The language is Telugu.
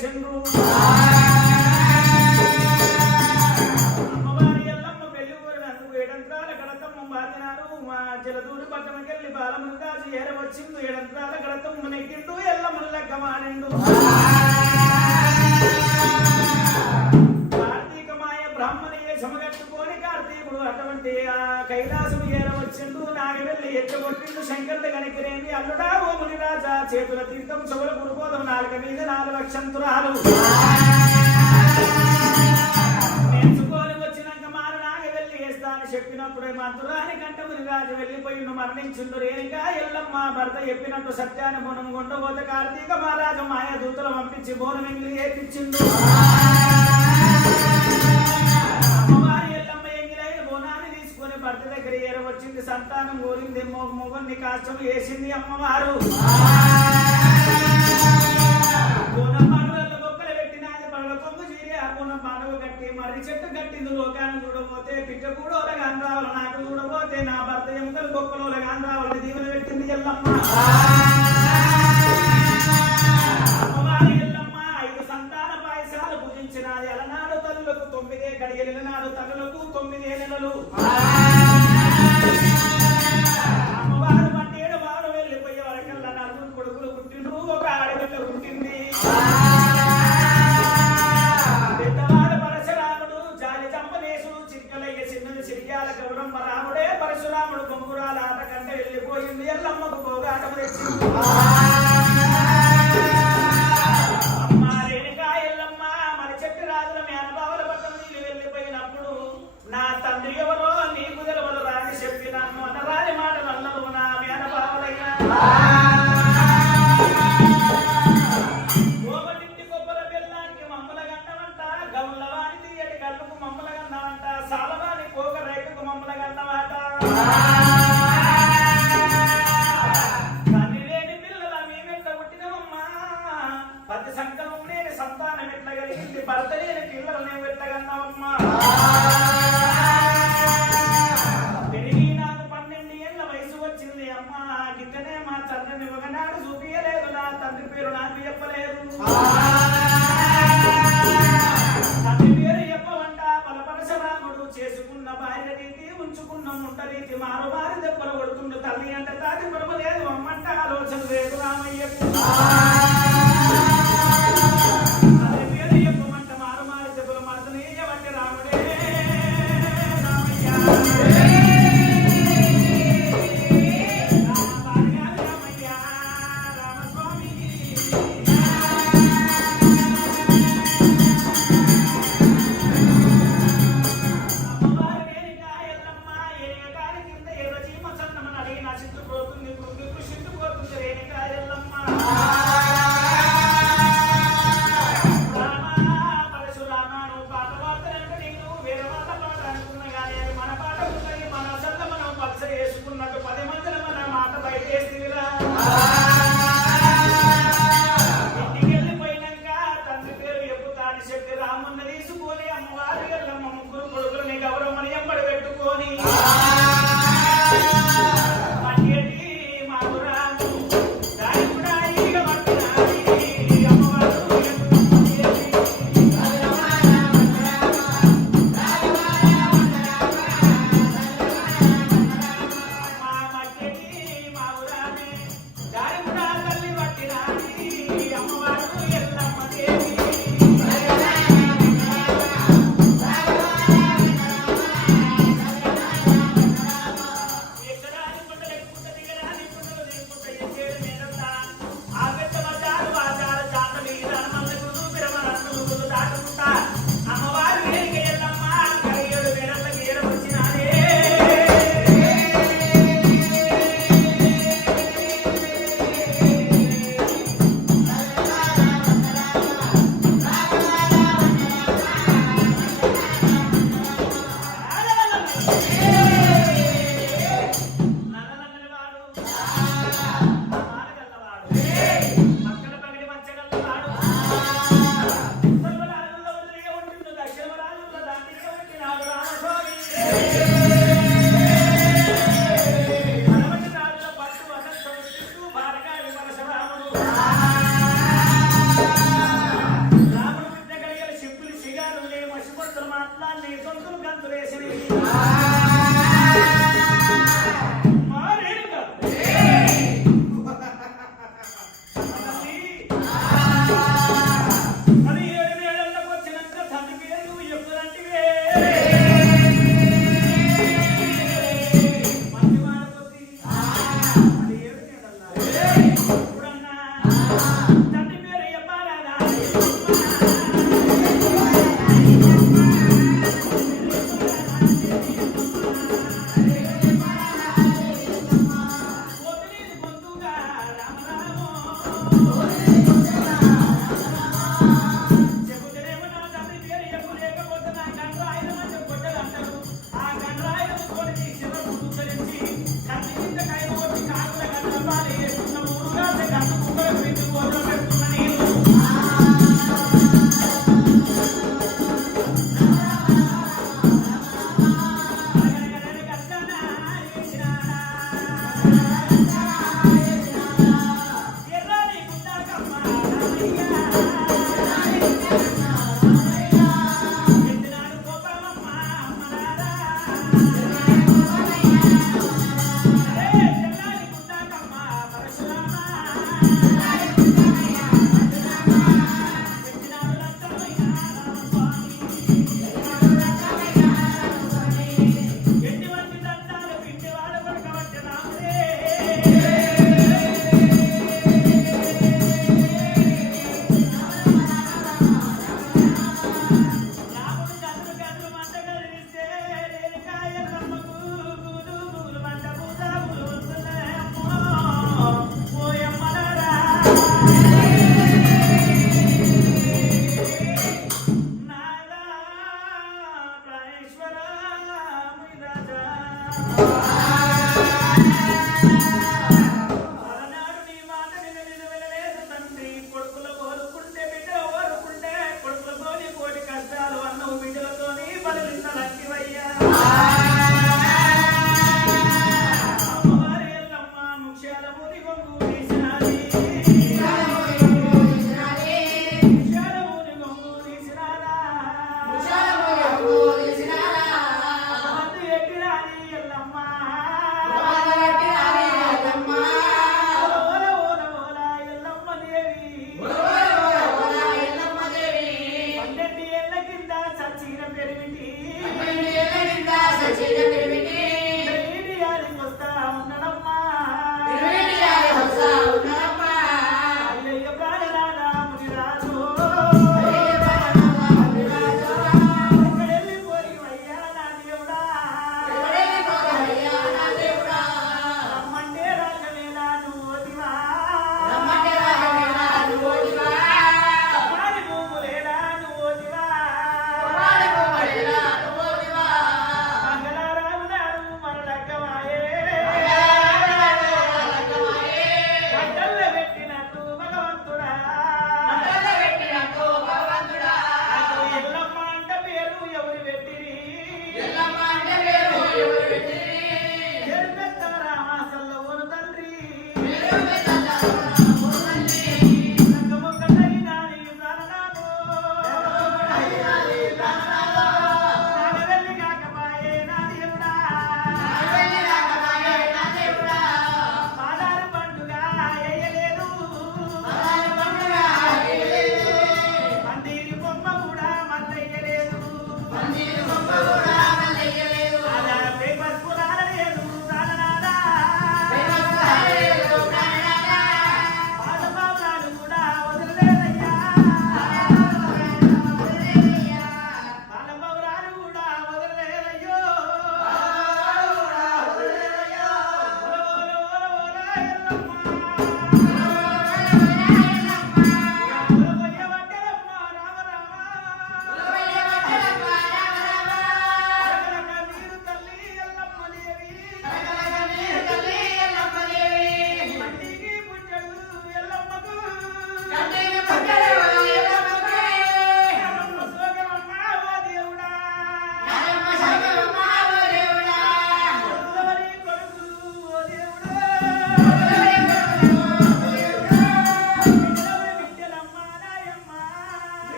சென்றோம் కైలాసము కట్టుకొని కార్తీకుడు అటువంటి ఆ కైలాసము ఏరవచ్చిండు నాగవెల్లి ఎచ్చగొట్టిండు శంకర్లు కనికిరేంది. అల్లుడా ఓ ముని రాజా చేతుల తీర్థం చెవుల గురుపోదం నాలుగ మీద నాలుగు లక్షంతురాలు చెప్పినప్పుడే మంత్రురాని కంటే మునిరాజు వెళ్ళిపోయిండు మరణించిండు. రేణిగా ఎల్లమ్మ భర్త చెప్పినట్టు సత్యాన్ని బోనం గుండబోత కార్తీక మహారాజు మాయా దూతలు పంపించి బోనం ఏపించిండు దగ్గర ఏరవచ్చింది సంతానం కోరింది మొగం కాచం వేసింది అమ్మవారు. మరి చెట్టు కట్టింది లోకాన్ని చూడబోతే కూడా ఒకగాని రావాలి నాకు చూడబోతే నా భర్త ఎముకలు గొప్పలు ఒకగాని దీవెన పెట్టింది ఎల్లమ్మ. ఇయ్యాల గౌరమ్మ రాముడే పరశురాముడు గొంగురాల ఆట కంటే వెళ్ళిపోయింది. ఎల్లమ్మకు పోగా ఆటము తెచ్చింది Olá. Oh.